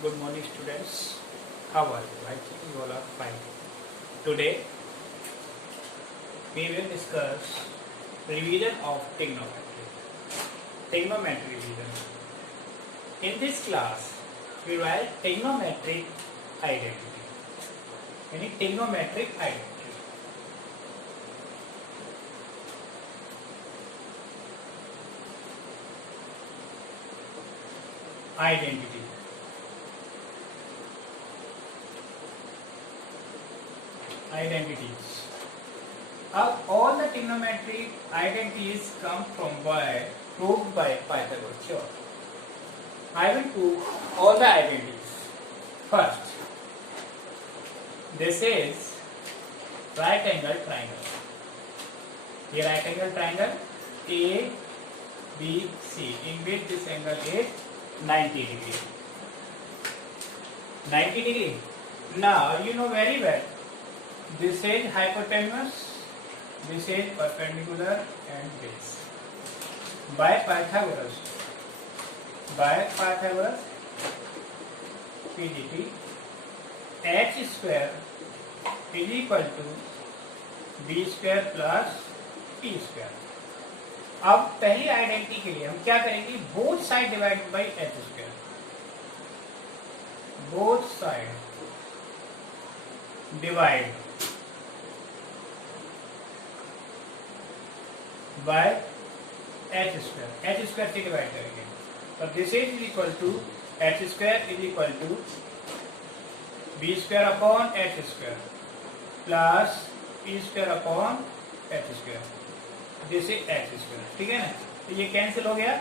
Good morning, students. How are you? I think you all are fine. Today, we will discuss revision of trigonometry. Trigonometry revision. In this class, we write trigonometric identity. Any trigonometric identity. Identity. Identities. All the trigonometric identities come from proved by Pythagoras theorem. I will prove all the identities. First, this is right angle triangle. ये right angle triangle A, B, C, in which this angle is 90 degree. 90 degree. Now you know very well. This is hypotenuse, this is perpendicular and base. By Pythagoras, PDP, h square is equal to b square plus p square. अब पहली identity के लिए हम क्या करेंगे? Both side divided by h square. Both side divide by H square से divide करेंगे. तो this is equal to h square is equal to B square upon h square plus P square upon h square. This is h square. ठीक है ना? तो ये cancel हो गया.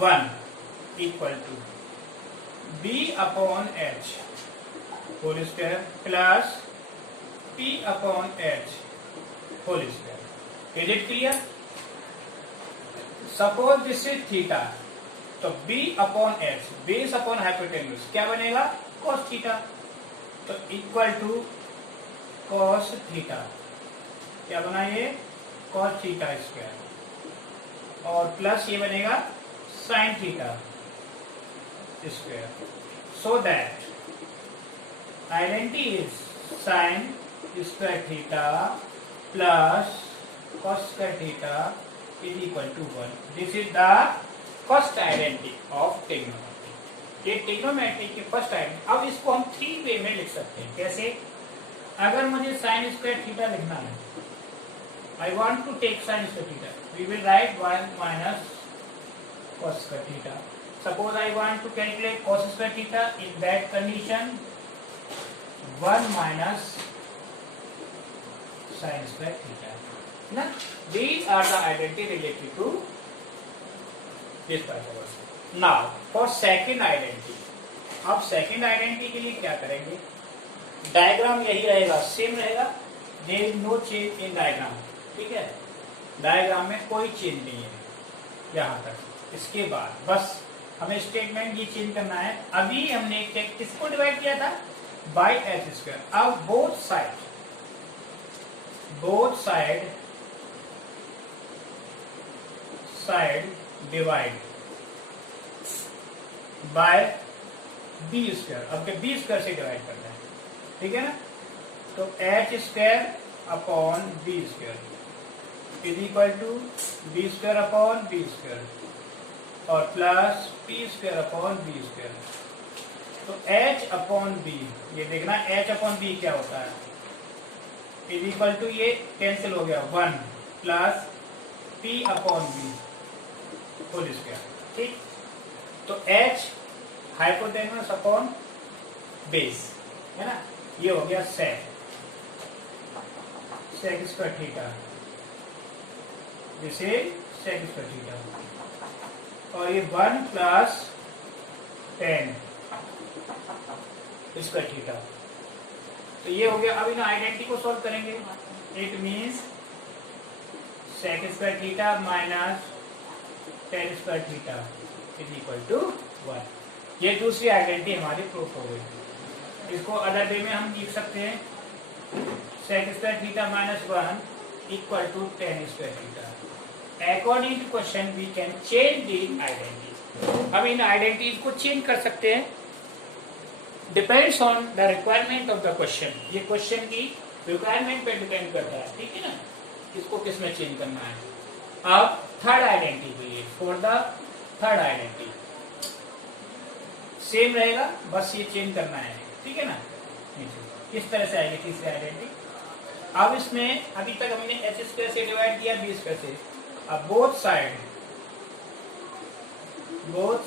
1 equal to b upon h whole square plus P upon h whole square. Is it clear? Suppose this is theta, तो b upon H base upon hypotenuse क्या बनेगा? cos theta. तो इक्वल टू cos थीटा. क्या बना ये? cos theta square और plus ये बनेगा sin theta square. So that identity is sin square theta plus cos square theta is equal to 1. This is the first identity of trigonometry. ये trigonometry की first identity. अब इसको हम 3 वे में लिख सकते हैं. कैसे? अगर मुझे sin स्क्वायर थीटा लिखना है, I want to take sin square theta. We will write 1 minus cos square theta. Suppose I want to calculate cos square theta. In that condition, 1 minus sin square theta. ना? These are the identity related to this Pythagoras. Now, for second identity. अब second identity के लिए क्या करेंगे? Diagram यही रहेगा, same रहेगा. There is no change in diagram. ठीक है? डायग्राम में कोई चेंज नहीं है यहाँ तक. इसके बाद बस हमें स्टेटमेंट ये चेंज करना है. अभी हमने किसको डिवाइड किया था? By H square. अब both side divide by B square. अब के बी स्क्वायर से डिवाइड करना है. ठीक है ना? तो H square upon B square is equal to B square upon B square और plus P square upon B square. तो एच अपॉन बी, ये देखना एच अपॉन बी क्या होता है? इज इक्वल टू ये कैंसिल हो गया 1 plus P upon B whole square. ठीक. तो h हाइपोटेन्यूज अपॉन बेस है ना? ये हो गया sec square theta. This is sec square theta और ये 1 प्लस tan स्क्वायर थीटा. तो ये हो गया. अब इन आइडेंटिटी को सॉल्व करेंगे. It means sec square theta minus tan square theta is equal to 1. ये दूसरी आइडेंटिटी हमारी प्रूफ हो गई. इसको अदर वे में हम लिख सकते हैं. sec square theta minus 1 equal to tan square theta. According to question we can change the identity. अब इन आइडेंटिटीज को चेंज कर सकते हैं. Depends on the requirement of the question. ये क्वेश्चन की रिक्वायरमेंट पे डिपेंड करता है, ठीक है ना, किसको किस में चेंज करना है। अब थर्ड आइडेंटिटी के लिए, for the third identity same रहेगा, बस ये चेंज करना है, ठीक है ना। किस तरह से आएगी तीसरी आइडेंटिटी। अब इसमें अभी तक हमने एच स्क्वायर से डिवाइड किया बी स्क्वायर से। अब both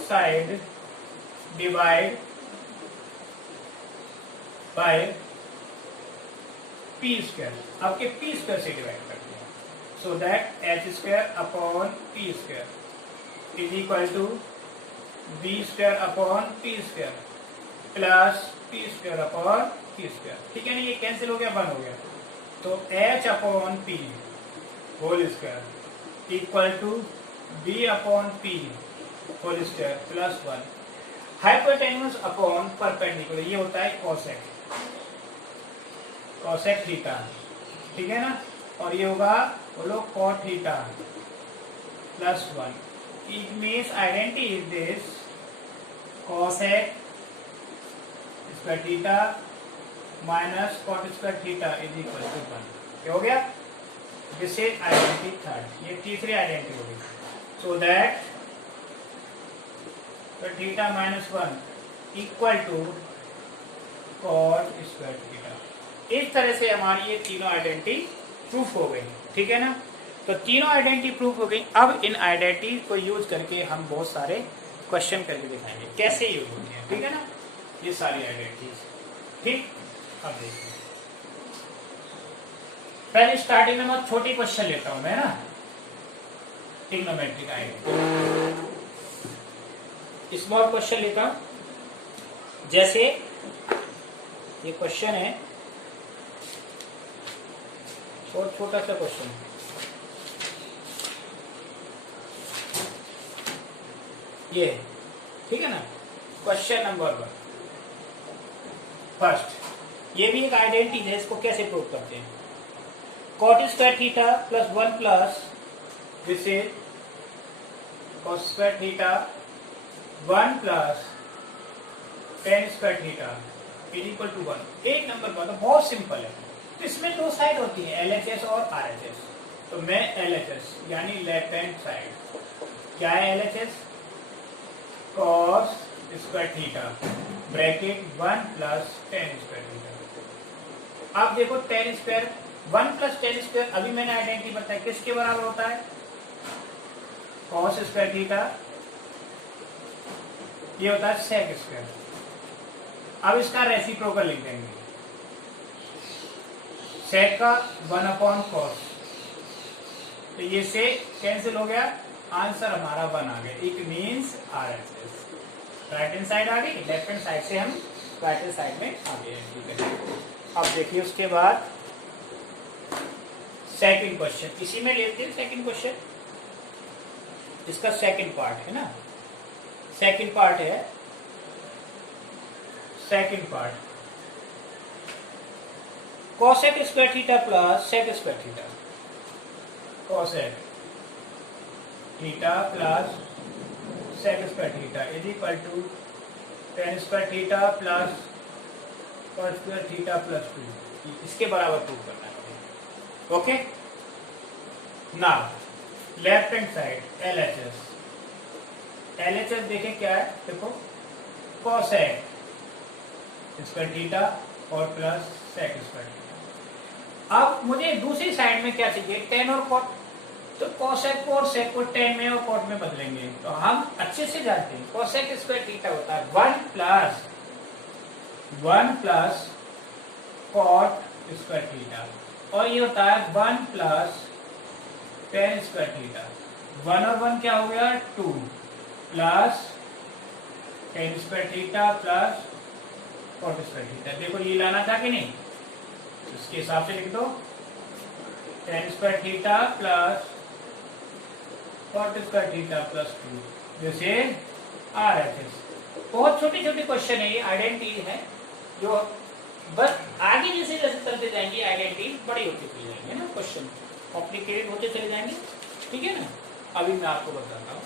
side divide by p square. आपके पी स्क्वायर से डिवाइड करते हैं, so that h square upon p square is equal to B square upon p square plus P square upon p square, ठीक है ना। ये कैंसिल हो गया, 1 हो गया, तो h upon p whole square equal to b upon p whole square plus 1। Hypotenuse upon perpendicular, ये होता है कोसेक थीटा, ठीक है ना। और ये होगा बोलो cot theta plus 1। It means identity is this cosec square theta minus cot square theta is equal to 1। क्या हो गया? This is identity third. ये तीसरी आइडेंटिटी होगी। So that theta minus 1 equal to cot square theta. इस तरह से हमारी ये तीनों आइडेंटिटी प्रूफ हो गई, ठीक है ना। तो तीनों आइडेंटिटी प्रूफ हो गई। अब इन आइडेंटिटी को यूज करके हम बहुत सारे क्वेश्चन करके दिखाएंगे कैसे यूज होती है, ठीक है ना, ये सारी आइडेंटिटीज, ठीक। अब देखिए, पहले स्टार्टिंग में मैं छोटी क्वेश्चन लेता हूं मैं ना, ट्रिग्नोमेट्रिक आइडेंटिटी स्मॉल क्वेश्चन लेता हूं। जैसे ये क्वेश्चन है, बहुत छोटा सा क्वेश्चन है, ये ठीक है ना। क्वेश्चन नंबर 1 फर्स्ट, ये भी एक आइडेंटिटी है, इसको कैसे प्रूव करते हैं। Cot square theta plus 1 plus this is cot square theta 1 plus tan square theta is equal to 1। एक नंबर बात, बहुत सिंपल है। तो इसमें दो साइड होती है, LHS और RHS। तो मैं LHS यानी लेफ्ट हैंड साइड, क्या है LHS? Cos square theta bracket 1 plus tan square theta. अब देखो ten square 1 plus tan square, अभी मैंने आइडेंटिटी बताया किसके बराबर होता है? कॉस स्क्वायर थीटा, ये होता है सेक स्क्वायर। अब इसका रेसिप्रोकल लिख देंगे, सेक का 1 अपॉन कॉस, तो ये से कैंसिल हो गया, आंसर हमारा 1 आ गया। It means RHS। Right hand side आ गई, लेफ्ट हैंड साइड से हम राइट हैंड साइड में आ गए, ठीक है। अब देखिए उसके बाद सेकंड क्वेश्चन, इसी में लेते हैं सेकंड क्वेश्चन। इसका सेकंड पार्ट है ना, सेकंड पार्ट है, second part cosec square theta plus sec square theta, cosec theta plus sec square theta is equal to tan square theta plus cos square theta plus 2। इसके बराबर prove करना है, okay. Now left hand side LHS, LHS देखें क्या है, देखो cosec square theta और plus sec square theta. अब मुझे दूसरी साइड में क्या चाहिए, टेन और कॉट। तो कोसेक को और सेक को टेन में और कॉट में बदलेंगे। तो हम अच्छे से जानते हैं कोसेक स्क्वायर थीटा होता है 1 प्लस कॉट स्क्वायर थीटा, और ये होता है 1 प्लस टेन स्क्वायर थीटा। 1 और 1 क्या हो गया, 2 plus tan square theta plus cot square theta. देखो ये लाना था कि नहीं, इसके हिसाब से लिख दो, tan square theta plus cot square theta plus 2, जैसे RHS। बहुत छोटे छोटे क्वेश्चन है, ये आइडेंटिटी है जो बस आगे जैसे जैसे चलते जाएंगे आइडेंटिटी बड़ी होती चली जाएंगे ना, क्वेश्चन कॉम्प्लिकेटेड होते चले जाएंगे, ठीक है ना। अभी मैं आपको बताता हूँ,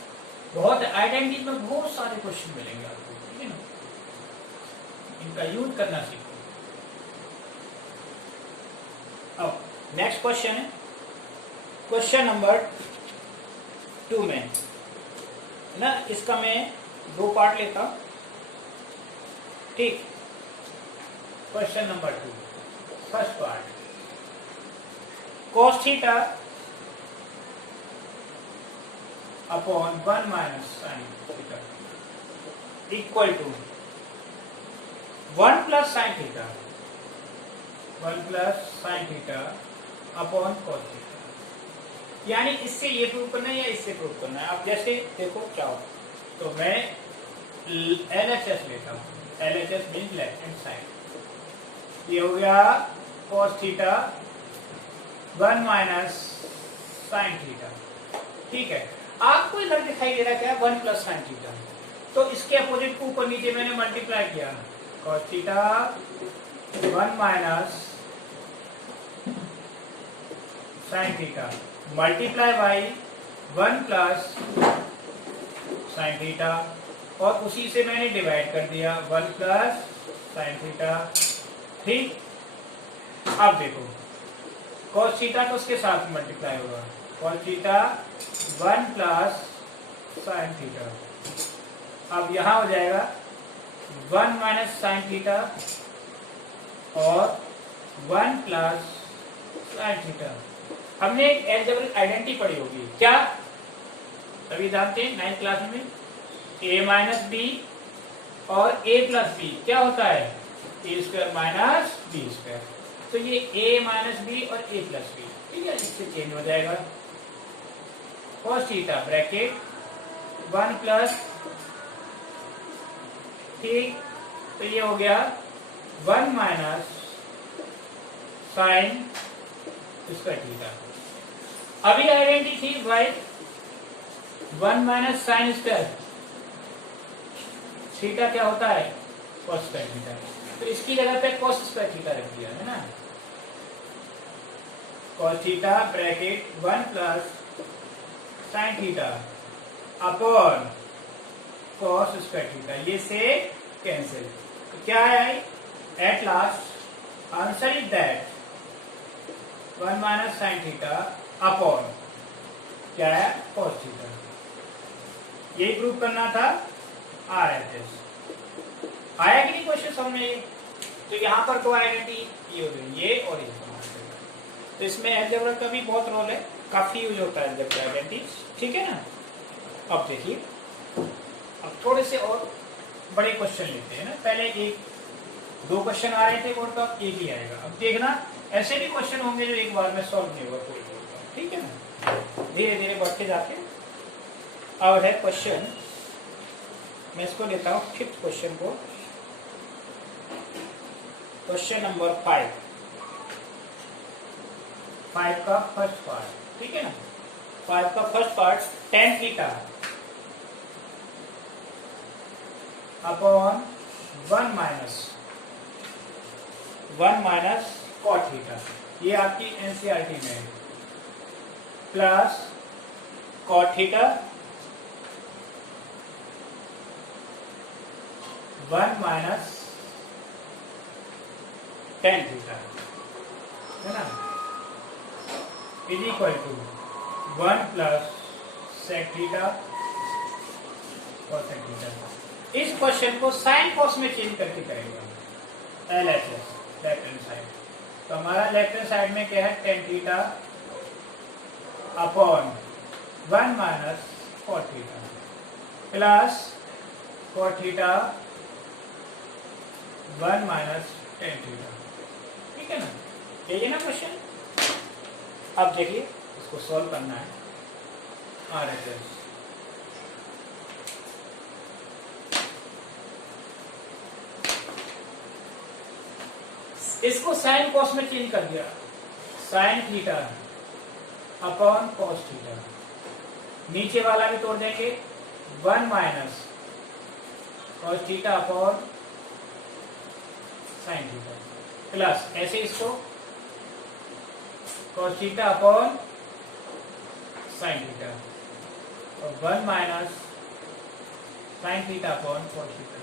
बहुत आइडेंटिटी में बहुत सारे क्वेश्चन मिलेंगे आपको, ठीक है ना। इनका यूज करना सीखो। अब नेक्स्ट क्वेश्चन है, क्वेश्चन नंबर 2 में ना, इसका मैं 2 पार्ट लेता हूं, ठीक। Question number 2, first part, cos theta upon 1 minus sine theta equal to 1 plus sine theta, 1 plus sine theta upon cos theta. यानी इससे ये प्रूव करना है या इससे प्रूव करना है, आप जैसे देखो चाहो। तो मैं LHS लेता हूँ, LHS means left hand side. ये हो गया cos theta 1 minus sine theta, ठीक है। आपको इधर दिखाई दे रहा है क्या, 1 प्लस साइन थीटा, तो इसके अपोजिट को ऊपर नीचे मैंने मल्टीप्लाई किया, cos theta 1 minus sine theta multiply by 1 plus sine theta, और उसी से मैंने डिवाइड कर दिया 1 प्लस साइन थीटा, ठीक। अब देखो cos थीटा तो उसके साथ मल्टीप्लाई होगा, cos theta 1 plus sine theta. अब यहां हो जाएगा 1 माइनस साइन थीटा और 1 प्लस साइन थीटा। हमने एक अलजेब्रिक आइडेंटिटी पढ़ी होगी, क्या सभी जानते हैं 9th क्लास में, a माइनस बी और a प्लस बी क्या होता है, a square minus B square. तो ये a माइनस बी और a प्लस बी, ठीक है, इससे चेंज हो जाएगा। cos थीटा ब्रैकेट 1 प्लस, ठीक, तो ये हो गया 1 माइनस साइन स्क्वायर थीटा। अभी आइडेंटिटी थी भाई 1 माइनस साइन स्क्वायर थीटा क्या होता है, cos स्क्वायर थीटा, तो इसकी जगह पे cos स्क्वायर थीटा रख दिया है ना, cos theta bracket 1 plus sine theta upon cos square theta, ये से कैंसिल। तो क्या है, at last answer is that 1 minus sine theta upon क्या है, cos थीटा। यही प्रूव करना था, RHS आया कि नहीं क्वेश्चन समझ में। तो यहाँ पर तो आइडेंटिटी ये हो गई, ये और ये। तो इसमें अलजेब्रा का भी बहुत रोल है, काफी यूज होता है अलजेब्रा आइडेंटिटी, ठीक है ना। अब देखिए, अब थोड़े से और बड़े क्वेश्चन लेते हैं ना, पहले 1-2 क्वेश्चन आ रहे थे बोर्ड पर, अब एक ही आएगा। अब देखना ऐसे भी क्वेश्चन होंगे जो एक बार में सॉल्व नहीं होगा कोई बोर्ड का, ठीक है ना, धीरे धीरे बढ़ते जाते। अब है क्वेश्चन, मैं इसको लेता हूँ 5th क्वेश्चन को, क्वेश्चन नंबर 5 का फर्स्ट पार्ट, ठीक है ना। 5 का first part, tan theta upon 1 minus cot theta, ये आपकी एनसीईआरटी में है, plus cot theta 1 minus tan theta, है ना, is equal to 1 plus sec theta cosec theta. इस क्वेश्चन को साइन कॉस में चेंज करके करेंगे, LHS लेफ्ट हैंड साइड। तो हमारा लेफ्ट हैंड साइड में क्या है, tan theta upon 1 minus cot theta plus cot theta 1 minus tan theta, ठीक है ना। यही है ना क्वेश्चन। अब देखिए इसको सॉल्व करना है, RHS इसको साइन कॉस में चेंज कर दिया, sign theta upon cos theta, नीचे वाला भी तोड़ देंगे 1 minus cos theta upon sine theta plus ऐसे इसको cos theta upon sine theta और 1 minus sine theta upon cos theta.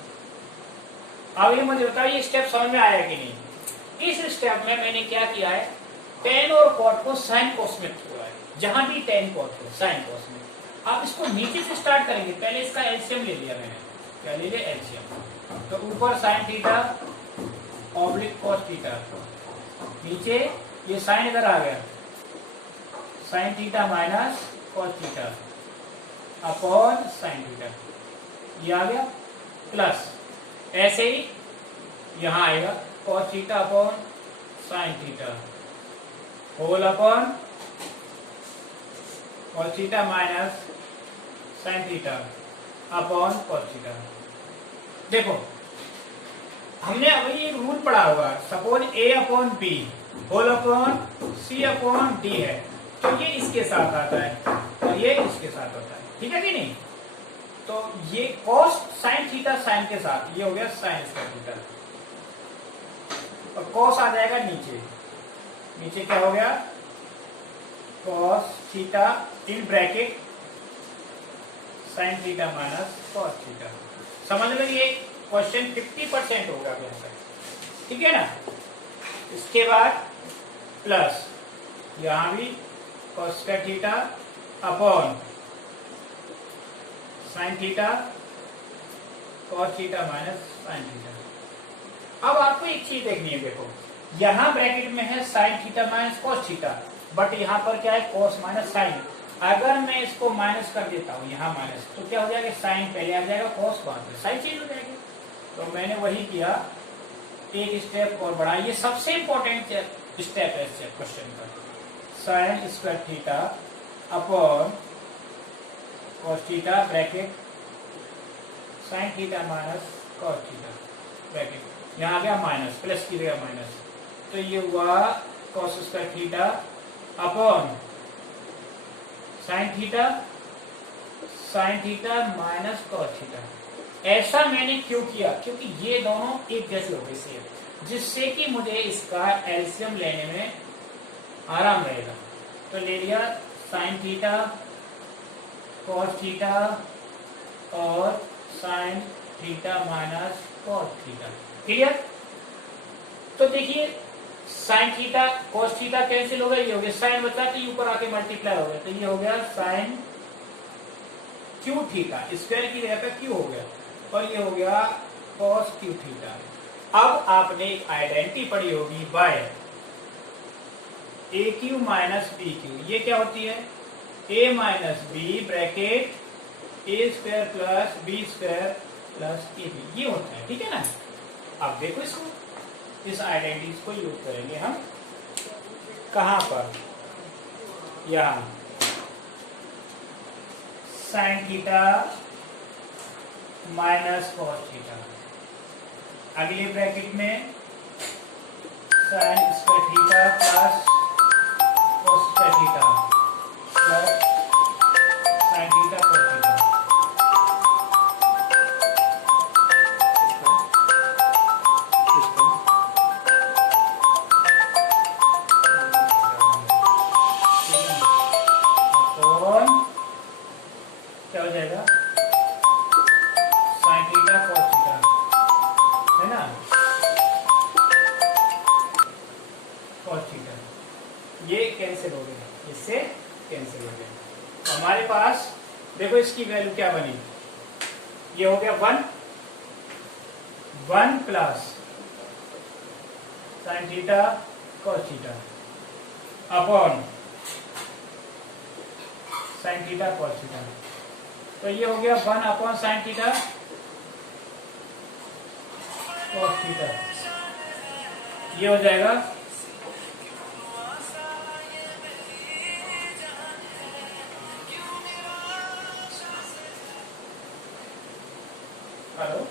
अब ये मुझे बताओ ये स्टेप समझ में आया कि नहीं। इस स्टेप में मैंने क्या किया है, टेन और कॉट को साइन कॉस में किया है, जहां भी टेन कॉट को साइन कॉस में। अब इसको नीचे से स्टार्ट करेंगे, पहले इसका एलसीएम ले लिया मैंने, क्या ले लिया एलसीएम। तो ऊपर sine theta oblique cos theta, नीचे ये साइन इधर आ गया, sine theta minus cos theta upon sine theta, ये आ गया प्लस, ऐसे ही यहां आएगा cos theta upon sine theta whole upon cos theta minus sine theta upon cos theta. देखो हमने अभी एक रूल पढ़ा होगा, suppose A upon B whole upon C upon D है, तो ये इसके साथ आता है और ये इसके साथ होता है, ठीक है कि नहीं। तो ये cos साइन थीटा साइन के साथ, ये हो गया साइन स्क्वायर थीटा, और cos आ जाएगा नीचे, नीचे क्या हो गया cos theta in bracket sign theta minus cos theta. समझ लो ये क्वेश्चन 50% होगा यहाँ तक, ठीक है ना। इसके बाद प्लस यहां भी cos square theta upon sine theta cos theta minus sine theta. अब आपको एक चीज देखनी है, देखो यहां ब्रैकेट में है sign theta minus cos theta, but यहां पर क्या है cos माइनस साइन। अगर मैं इसको माइनस कर देता हूं यहाँ माइनस, तो क्या हो जाएगा, साइन पहले आ जाएगा cos बाद में साइन चेंज हो जाएगी। तो मैंने वही किया, एक स्टेप और बढ़ा, ये सबसे इंपॉर्टेंट स्टेप है इस क्वेश्चन का। Sign square theta upon cos theta bracket sign theta minus cos theta bracket, यहाँ आ गया माइनस, प्लस की जगह माइनस, तो ये हुआ cos square theta upon sine theta minus cos theta. ऐसा मैंने क्यों किया, क्योंकि ये दोनों एक जैसे हो गए सेम, जिससे कि मुझे इसका एलसीएम लेने में आराम रहेगा। तो ले लिया साइन थीटा cos थीटा और sign theta minus cos theta, clear. तो देखिए sine theta cos theta cancel हो गया, ये हो गया साइन बचा, तो ऊपर आके मल्टीप्लाई हो गया, तो ये हो गया साइन क्यू थीटा, स्क्वायर की जगह पे क्यू हो गया, और ये हो गया cos क्यू थीटा। अब आपने एक आइडेंटिटी पढ़ी होगी by A cube minus B cube, ये क्या होती है, a minus B bracket A square plus B square plus A B, ये होता है, ठीक है ना। अब देखो इसको, इस आइडेंटिटी को यूज करेंगे हम कहां पर, यहां sign theta minus cos theta, अगले ब्रैकेट में sign square theta plus cos square theta plus sine theta cos theta. क्या हो जाएगा, साइन थीटा cos थीटा, है ना, cos थीटा, ये कैंसिल हो गया, इससे कैंसिल हो गया। हमारे पास देखो इसकी वैल्यू क्या बनी, ये हो गया 1 plus sine theta cos theta upon sine theta cos theta, तो ये हो गया 1 upon sine theta cos theta, ये हो जाएगा हेलो।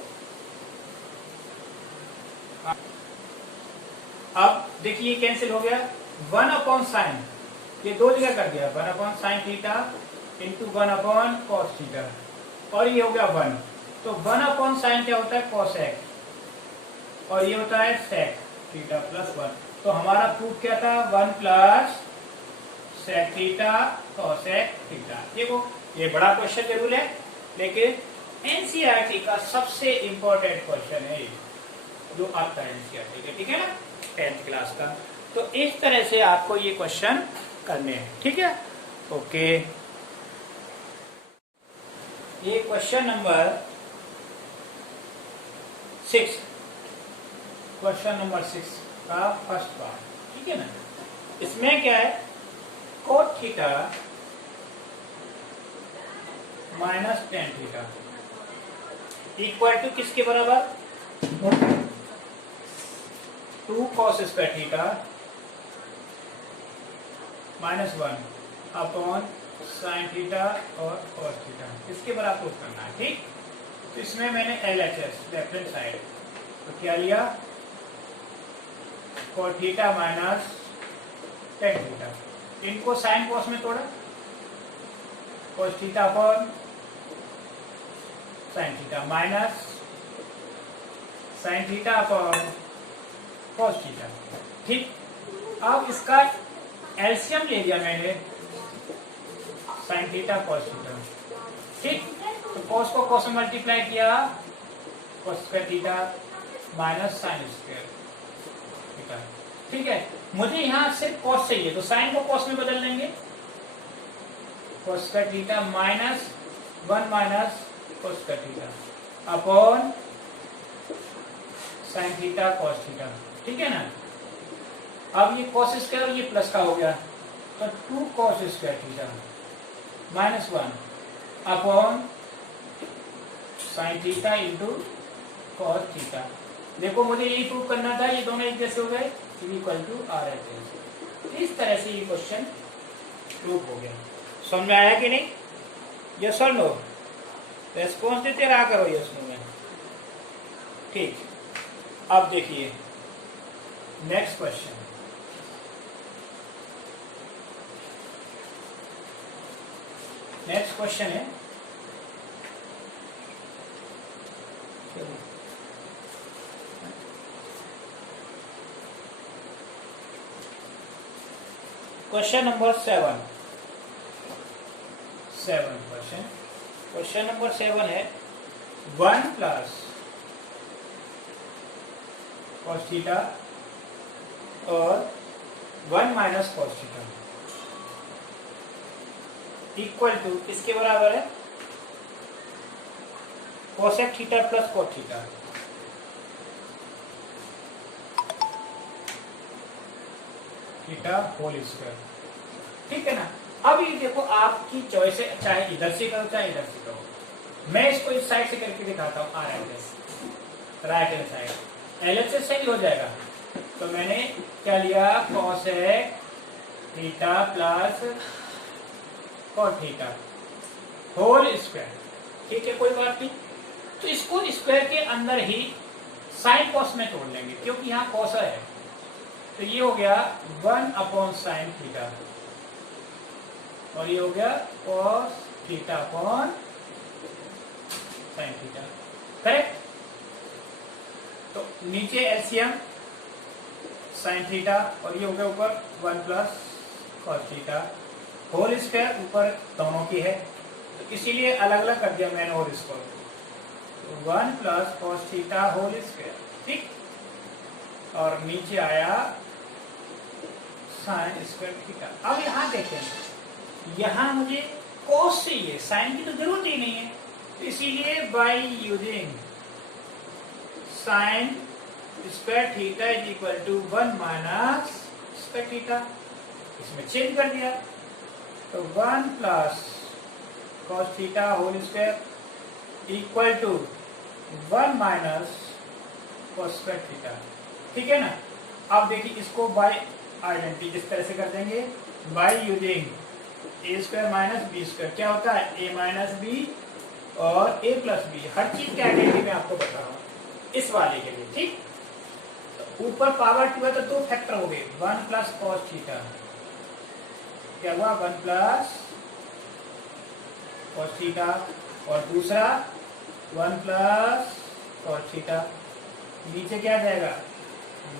अब देखिए कैंसिल हो गया, 1 अपॉन साइन, ये दो जगह कर दिया, 1 upon sine theta into 1 upon cos theta, और ये हो गया 1, तो 1 अपॉन साइन क्या होता है cosec, और ये होता है sec थीटा प्लस 1। तो हमारा प्रूफ क्या था, 1 plus sec theta cosec theta. देखो ये बड़ा क्वेश्चन जरूर है, लेकिन एनसीईआरटी का सबसे इंपॉर्टेंट क्वेश्चन है, जो आपका एनसीईआरटी है, ठीक है ना, 10th क्लास का। तो इस तरह से आपको ये क्वेश्चन करने हैं, ठीक है। ओके, ये क्वेश्चन नंबर 6, क्वेश्चन नंबर 6 का फर्स्ट पार्ट, ठीक है ना। इसमें क्या है, cot theta minus tan theta equal to किसके बराबर, 2 cos square theta minus 1 upon sine theta और कॉस थीटा, इसके बराबर प्रूफ करना है, ठीक। तो इसमें मैंने LHS लेफ्ट हैंड साइड तो क्या लिया, cot theta minus tan theta, इनको साइन कॉस में तोड़ा, cos theta upon sine theta minus sine theta upon cos theta, ठीक। अब इसका एलसीएम ले लिया मैंने, साइन थीटा कॉस थीटा, ठीक। तो कॉस को कॉस में मल्टीप्लाई किया, cos square theta minus sign square theta, ठीक है। मुझे यहाँ सिर्फ कॉस चाहिए तो साइन को कॉस में बदल लेंगे, cos square theta minus 1 minus cos square theta upon sine theta cos theta, ठीक है ना। अब ये कॉस स्क्वायर और ये प्लस का हो गया, तो 2 cos square theta minus 1 upon sine theta into cos theta. देखो मुझे यही प्रूव करना था, ये दोनों एक जैसे हो गए, इक्वल टू RHS। इस तरह से ये क्वेश्चन प्रूव हो गया। समझ में आया कि नहीं, यस और नो, रेस्पॉन्स देते रहा करो यस नो में, ठीक। अब देखिए नेक्स्ट क्वेश्चन, नेक्स्ट क्वेश्चन है क्वेश्चन नंबर 7 क्वेश्चन नंबर 7 है 1 प्लस कॉस थीटा और 1 minus cos theta equal to किसके बराबर है, cosec theta plus cot theta. Theta whole square, ठीक है ना। अब ये देखो आपकी चॉइस है, चाहे इधर से करो चाहे इधर से करो। मैं इसको इस साइड से करके दिखाता हूँ, राइट हैंड साइड LHS से ही हो जाएगा। तो मैंने क्या लिया, cosec theta plus cot theta whole square, ठीक है, कोई बात नहीं। तो इसको स्क्वायर के अंदर ही साइन कॉस में तोड़ लेंगे, क्योंकि यहाँ कॉस है। तो ये हो गया 1 अपॉन साइन थीटा और ये हो गया cos theta upon sine theta, correct. तो नीचे एलसीएम साइन थीटा और ये हो गया ऊपर 1 plus cos theta whole square, ऊपर दोनों की है तो इसीलिए अलग अलग कर दिया मैंने whole square, 1 plus cos theta whole square, ठीक। और नीचे आया साइन स्क्वायर थीटा। अब यहाँ देखें, यहाँ मुझे कॉस चाहिए, साइन की तो जरूरत ही नहीं है, तो इसीलिए by using sine square theta is equal to 1 minus square theta, इसमें चेंज कर दिया। तो 1 plus cos theta whole square equal to 1 minus cos square theta, ठीक है ना। अब देखिए इसको बाय आइडेंटिटी इस तरह से कर देंगे, by using A square minus B square, क्या होता है ए माइनस बी और ए प्लस बी, हर चीज की आइडेंटिटी मैं आपको बता रहा हूँ इस वाले के लिए, ठीक। तो ऊपर पावर 2 है तो 2 फैक्टर हो गए, 1 प्लस कॉस थीटा, क्या हुआ 1 प्लस कॉस थीटा और दूसरा 1 प्लस कॉस थीटा, नीचे क्या आ जाएगा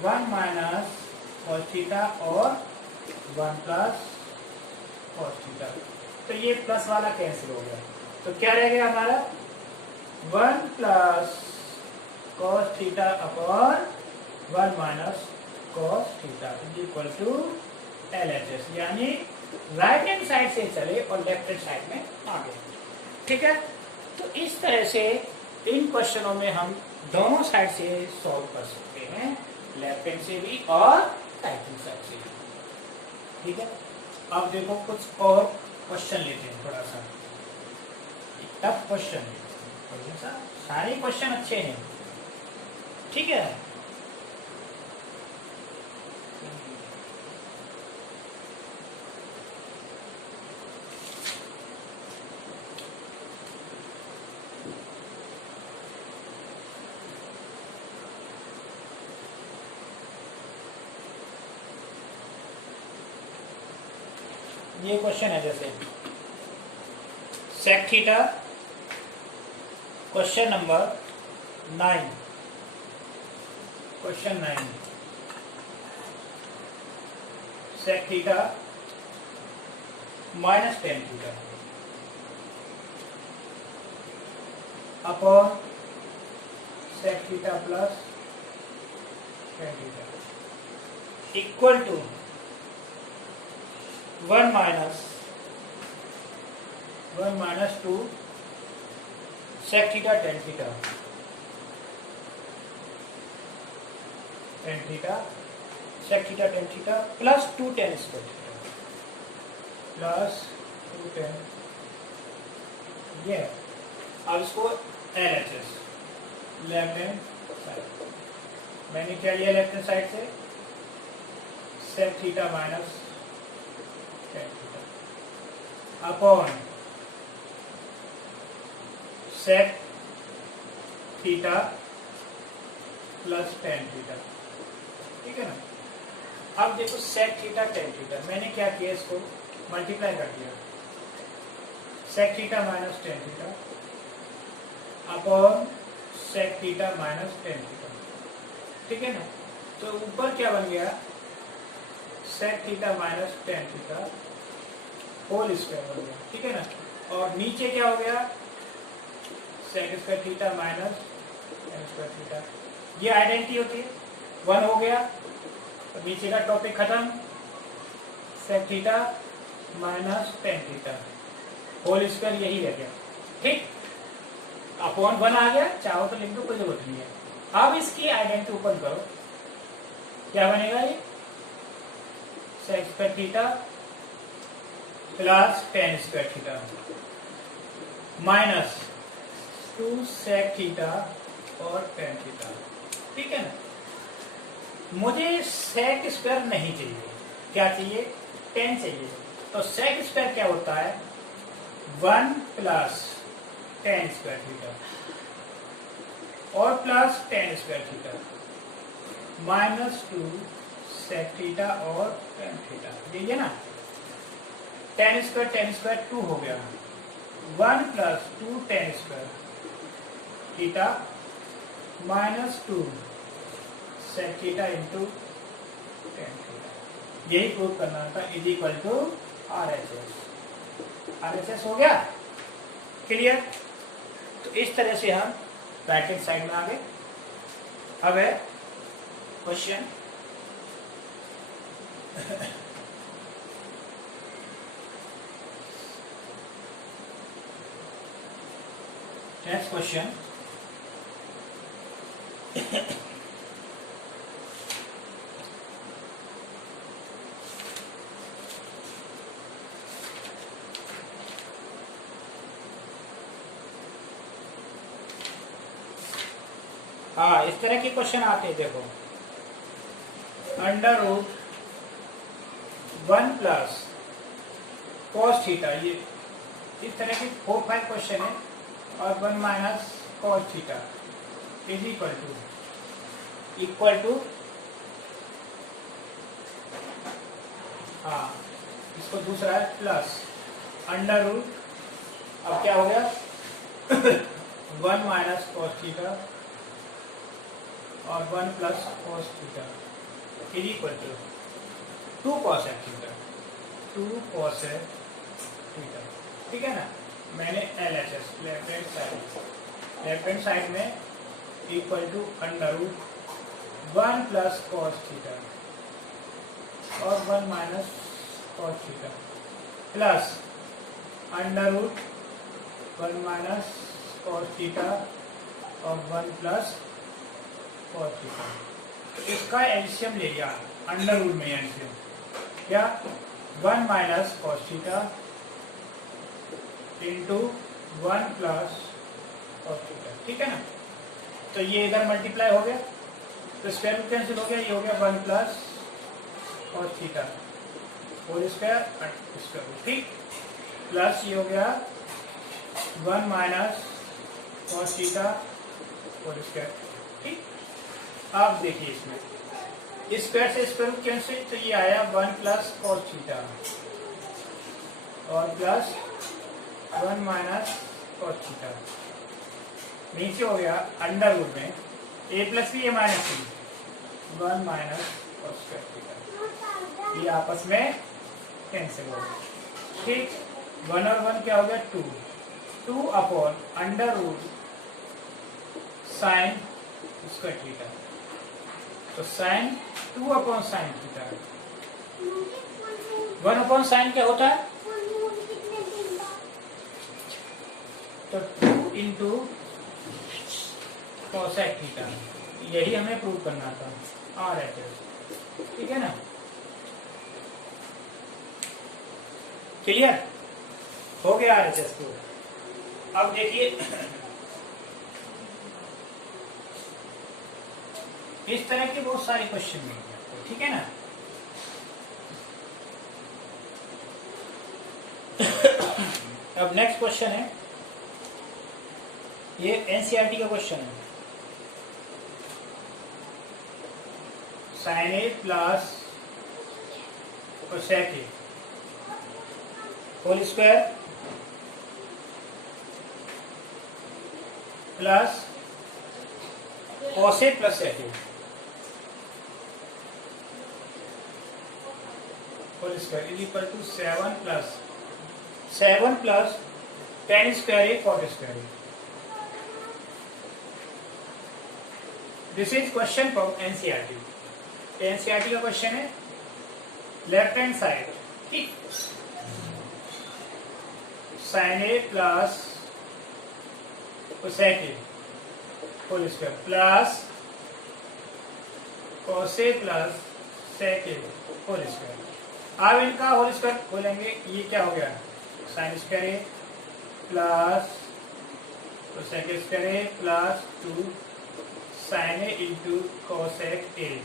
1 माइनस कॉस थीटा और 1 प्लस कॉस थीटा। तो ये प्लस वाला कैंसिल हो गया, तो क्या रह गया हमारा 1 plus cos theta upon 1 minus cos theta is equal to LHS, यानी राइट हैंड साइड से चले और लेफ्ट हैंड साइड में आगे। ठीक है, तो इस तरह से इन क्वेश्चनों में हम दोनों साइड से सॉल्व कर सकते हैं, लेफ्ट हैंड से भी और राइट हैंड साइड से भी। ठीक है, अब देखो कुछ और क्वेश्चन लेते हैं, थोड़ा सा टफ क्वेश्चन, सारे क्वेश्चन अच्छे हैं। ठीक है, ये क्वेश्चन है जैसे sec theta, question number 9, question 9, sec theta minus tan theta upon sec theta plus tan theta equal to 1 minus 2 sec theta tan theta sec theta tan theta plus 2 tan square theta plus 2 tan, ये अब इसको LHS left hand side, मैंने क्या लिया left hand side से sec theta minus tan theta upon sec theta plus tan theta. ठीक है ना, अब देखो सेक थीटा टेन थीटा, मैंने क्या किया, इसको मल्टीप्लाई कर दिया, sec theta minus tan theta upon sec theta minus tan theta. ठीक है ना, तो ऊपर क्या बन गया, sec theta minus tan theta whole square बन गया। ठीक है ना, और नीचे क्या हो गया, sec square theta minus tan square theta, ये आइडेंटिटी होती है, 1 हो गया, तो नीचे का टॉपिक खत्म, sec theta minus tan theta whole square यही रह गया। ठीक, अपॉन 1 आ गया, चाहो तो लिख दो, कोई जरूरत नहीं है। अब इसकी आइडेंटिटी ओपन करो, क्या बनेगा, ये sec square theta plus tan square theta minus 2 sec theta और टेन थीटा। ठीक है ना, मुझे सेक स्क्वायर नहीं चाहिए, क्या चाहिए, टेन चाहिए। तो सेक स्क्वायर क्या होता है, 1 प्लस टेन स्क्वायर थीटा और plus tan square theta minus 2 sec theta और टेन थीटा, ये ना, टेन स्क्वायर 2 हो गया, 1 plus 2 tan square theta minus 2 sec theta into tan theta, यही प्रूव करना था, is equal to RHS। RHS हो गया, क्लियर। तो इस तरह से हम राइट हैंड साइड में आ गए। अब है क्वेश्चन नेक्स्ट क्वेश्चन, हाँ, इस तरह के क्वेश्चन आते हैं, देखो, under root 1 plus cos theta, ये इस तरह के 4-5 क्वेश्चन है, और 1 minus cos theta is equal to हाँ, इसको दूसरा है प्लस अंडर रूट, अब क्या हो गया 1 माइनस कॉस थीटा और 1 plus cos theta is equal to 2 cos theta, 2 cos theta. ठीक है ना, मैंने LHS लेफ्ट हैंड साइड में equal to under root 1 plus cos theta और 1 minus cos theta plus under root 1 minus cos theta और 1 plus cos theta. तो इसका LCM ले लिया अंडर रूट में, एलसीएम क्या 1 minus cos theta into 1 plus cos theta, ठीक है ना। तो ये इधर मल्टीप्लाई हो गया तो स्क्वायर रूट कैंसिल हो गया, ये हो गया 1 plus cos theta whole square square root, ठीक, प्लस ये हो गया 1 minus cos theta whole square, ठीक। अब देखिए इसमें स्क्वायर से स्क्वायर रूट कैंसिल, तो ये आया 1 प्लस कॉस थीटा और प्लस 1 माइनस कॉस थीटा, नीचे हो गया अंडर रूट में A plus B A minus B 1 minus cos square theta, ये आपस में कैंसिल हो गया, ठीक। 1 और 1 क्या हो गया 2 upon under root sine square theta, तो sine 2 upon sine theta, 1 upon sine क्या होता है, तो 2 इंटू कोसेक थीटा, यही हमें प्रूव करना था RHS, ठीक है ना, क्लियर हो गया RHS प्रूव। अब देखिए इस तरह के बहुत सारे क्वेश्चन मिलेंगे, ठीक है ना। अब नेक्स्ट क्वेश्चन है, ये एनसीईआरटी का क्वेश्चन है, sine A plus cosec A whole square plus cos A plus sec A whole square is equal to 7 plus tan square A cot square A. This is question from NCERT. NCERT का question है left hand side, ठीक, sine A plus cosec A whole square plus cos A plus sec A whole square. अब इनका whole square बोलेंगे, ये क्या हो गया sine square A plus cosec square A plus 2 sine A into cosec A,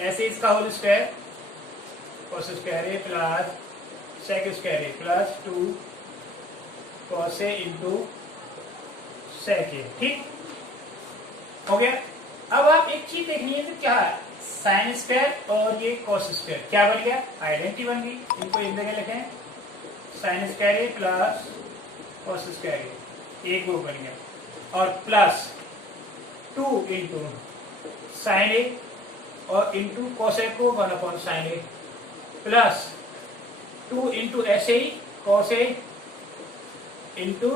ऐसे इसका whole square cos square A plus sec square A plus 2 cos A into sec A, ठीक हो गया। अब आप एक चीज देखनी है, तो क्या है साइन स्क्वायर और ये कॉस स्क्वायर क्या बन गया, आइडेंटिटी बन गई। इनको एक जगह लिखें, sign square A plus cos square ए एक ग्रुप बन गया, और प्लस 2 इंटू साइन ए और इंटू कॉस ए को 1 upon sign A plus 2 into ऐसे ही cos A into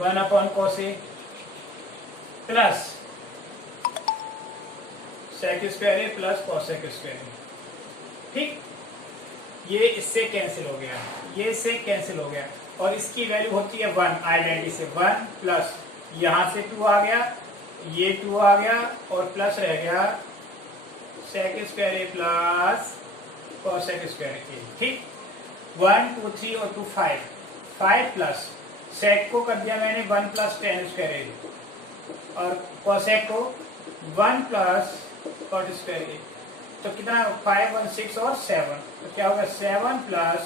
1 upon cos A plus sec square A plus cosec square ए, ठीक। ये इससे कैंसिल हो गया, ये इससे कैंसिल हो गया, और इसकी वैल्यू होती है 1 आइडेंटिटी से, 1 प्लस यहां से 2 आ गया, ये 2 आ गया और प्लस रह गया sec square A plus cosec square ए, ठीक। 1 2 3 और 2 5 प्लस सेक को कर दिया मैंने 1 प्लस tan स्क्वायर ए और कॉसेक को 1 प्लस कॉट स्क्वायर ए, तो कितना 5 1 6 और 7, तो क्या होगा 7 plus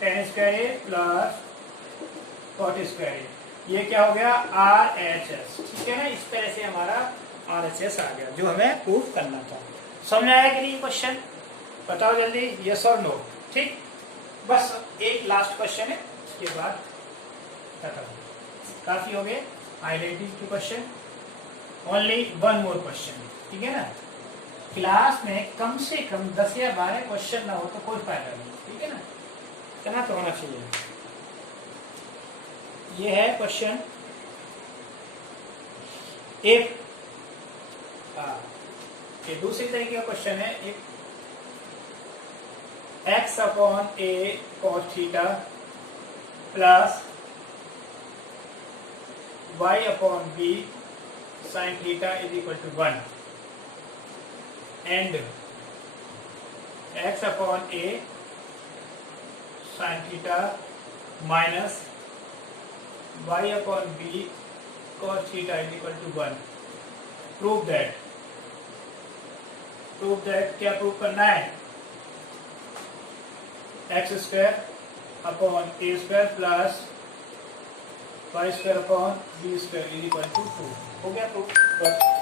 tan square A plus cot square ए, ये क्या हो गया RHS, ठीक है ना। इस तरह से हमारा RHS आ गया जो हमें प्रूव करना था। समझ आया कि नहीं क्वेश्चन, बताओ जल्दी यस और नो, ठीक। बस एक लास्ट क्वेश्चन है, उसके बाद खत्म, काफी हो गए identity question, only 1 more question, ठीक है ना। क्लास में कम से कम 10 या 12 क्वेश्चन ना हो तो कोई फायदा नहीं, ठीक है ना, इतना तो होना चाहिए। ये है क्वेश्चन एक ये दूसरी तरीके का क्वेश्चन है, एक x upon a cos theta plus y upon b sin theta is equal to 1 and x upon a sin theta minus y upon b cos theta is equal to 1। Prove that क्या prove करना है, X square upon A square plus Y square upon B square is equal to 2। हो गया proof बस।